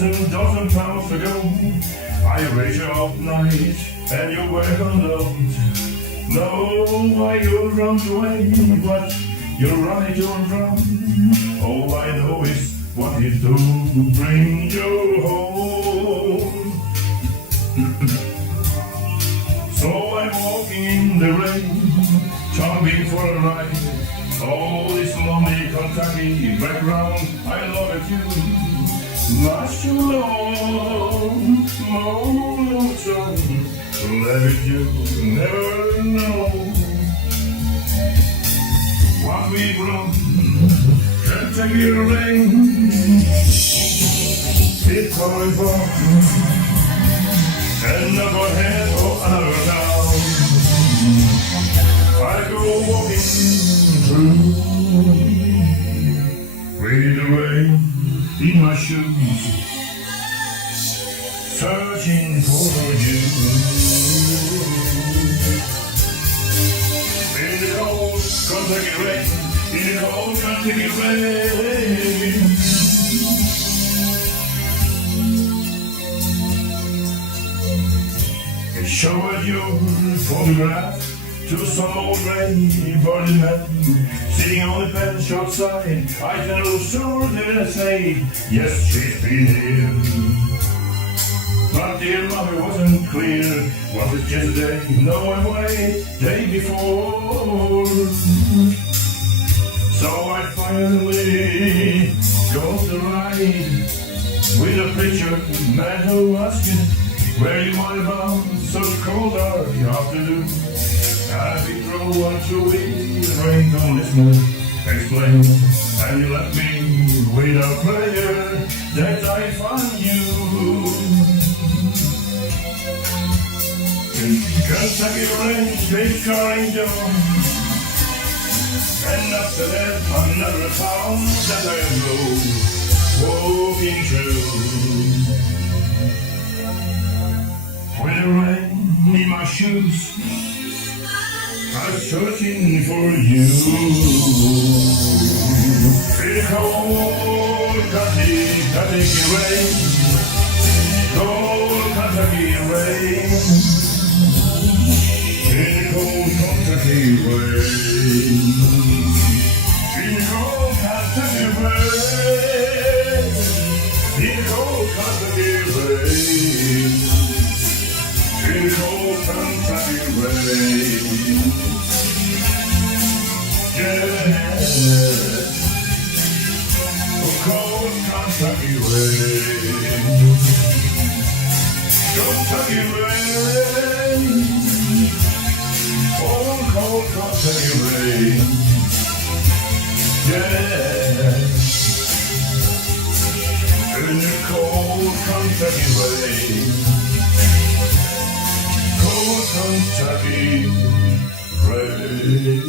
dozen pounds ago. I raised you all night and you were alone. No, why you run away, but you're right, you're wrong. All I know is what it do to bring you home. So I'm walking in the rain, jumping for a ride. Oh, this lonely Kentucky background, I love it you. Much too long, more lonesome. Let you never know. One week long, Kentucky rain. It's calling for another head or another town. I go walking through with the rain in my shoes, searching for you. In the cold Kentucky rain, in the cold Kentucky rain. I showed your photograph to some old gray-bodied man sitting on the bench outside. I can also say, yes, she's been here. But dear mother wasn't clear. Was it yesterday? No one way, day before. So I finally got the ride with a preacher man who asked me where you might about so cold early afternoon. I've been through 1 2 weeks, rain on this moon, explain, and you left me without prayer that I found you. Kentucky rain keeps pouring down, and after that another town that I go walking through. With the rain in my shoes, I'm searching for you. In the cold Kentucky rain, cold Kentucky rain. In the cold Kentucky rain, in the cold Kentucky rain, in the cold Kentucky rain, in the cold Kentucky rain. Yeah, oh, cold Kentucky rain, Kentucky rain. Oh, cold Kentucky rain, yeah. In the cold Kentucky rain, cold Kentucky rain.